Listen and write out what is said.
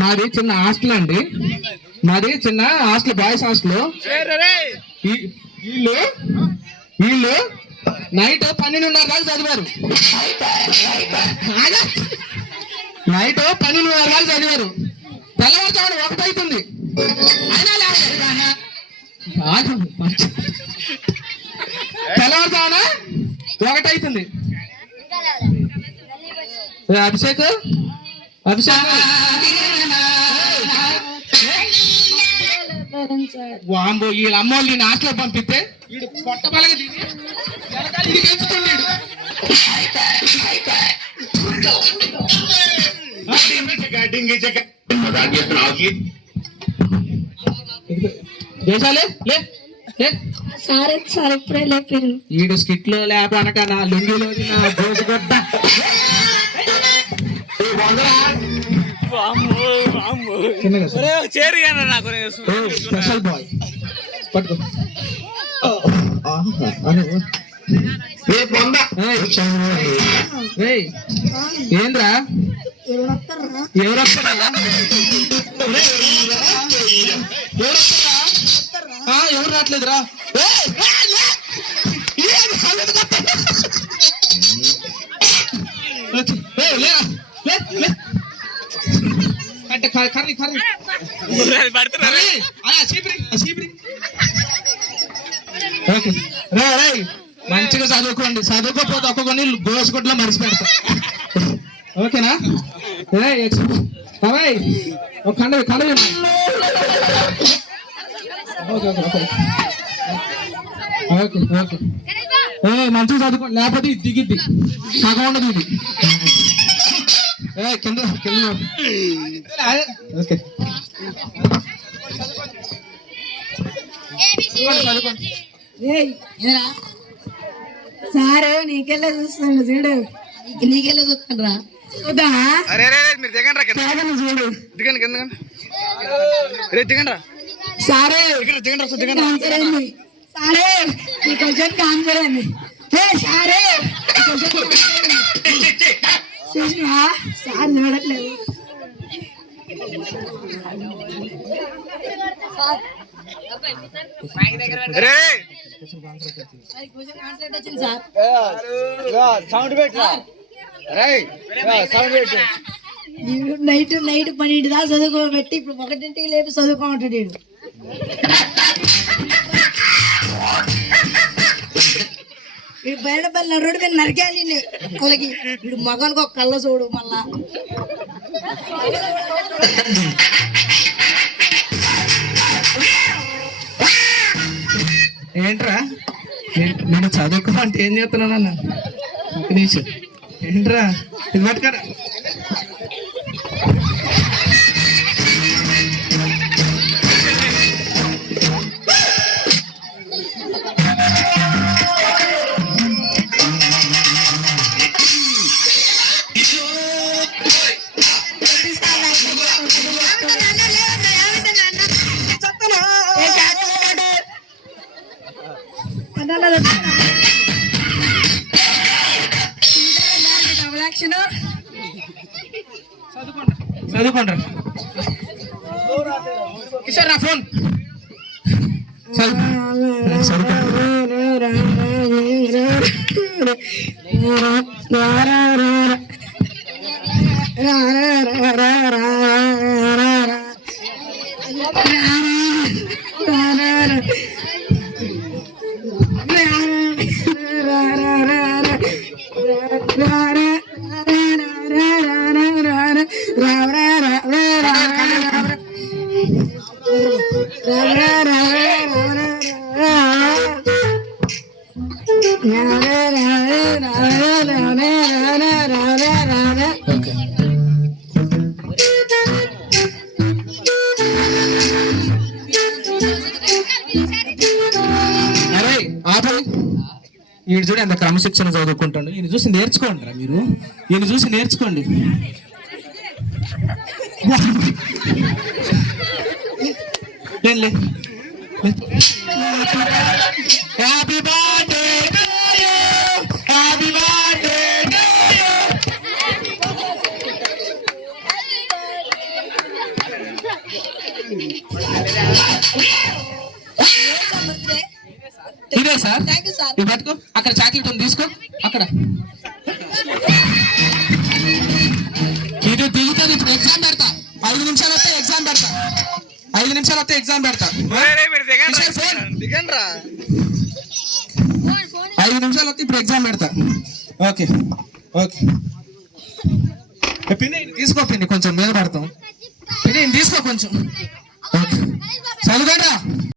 మాది చిన్న హాస్టల్ అండి, మాది చిన్న హాస్టల్, బాయ్స్ హాస్టల్. వీళ్ళు నైట్ 12:30 దాకా చదివారు. నైట్ 12:30 దాకా చదివారు. తెల్లవారుజామున 1 అవుతుంది. తెల్లవారుజామున 1 అవుతుంది. అభిషేక్ వాంబో వీళ్ళ అమ్మోళ్ళు నాట్లో పంపిస్తే వీడు పొట్ట బలగా వీడు స్కిట్ లో లేపనక నా లుంగిలో దోసుగొడ్డ స్పెషల్ బాయ్ పట్టుకో. ఏంద్రా ఎవరొస్తారా? ఎవరు రావట్లేదురా? కర్రీ మంచిగా చదువుకోండి, చదువుకోపోతే ఒక్కొక్కని గోసుకొట్లో మరిచి పెడతా. ఓకేనా? కండ మంచిగా చదువుకోండి, లేకపోతే ఇది దిగిద్ది, సగం ఉండదు ఇది. కింద ఓకే సార్ నీకెళ్ళ చూస్తాను చూడు, నీకెళ్ళ చూస్తాను రా చూడు. సారే సారే కొంచెం కామ్ చేయండి. సారే చూసినా సార్ చూడట్లేదు. నైట్ 12 దాకా చదువుకోబెట్టి ఇప్పుడు 1ంటికి లేపి చదువుకోమంటాడు వీడు. బయట పల్లి రోడ్డు మీద నరికాలి వాళ్ళకి. వీడు మగానికి ఒక కళ్ళ చూడు మళ్ళా. ఏంట్రా నేను చదువుకోమంటే ఏం చేస్తున్నానన్నా? ఏంట్రా ఇది పట్టుకరా. చదువుకోండి కిషోర్ నా ఫోన్ ఈయన చూడు ఎంత క్రమశిక్షణ చదువుకుంటాడు. ఈయన చూసి నేర్చుకోండి రా మీరు, ఈయన చూసి నేర్చుకోండి. లే happy birthday to you, happy birthday to you. ఇదే సార్, థ్యాంక్ యూ సార్. ఇది పట్టుకో, అక్కడ చాక్లెట్ ఉంది తీసుకో, అక్కడ ఇది దిగుతుంది. ఇప్పుడు ఎగ్జామ్ పెడతా, 5 నిమిషాలు వస్తే ఎగ్జామ్ పెడతా, 5 నిమిషాలు వస్తే ఎగ్జామ్ పెడతా. దిగండ్రా 5 నిమిషాలు వస్తే ఇప్పుడు ఎగ్జామ్ పెడతా. ఓకే ఓకే పిన్ని తీసుకో, పిన్ని కొంచెం మీద పడతాం, పిన్ని తీసుకో కొంచెం. ఓకే చదువుకోండి.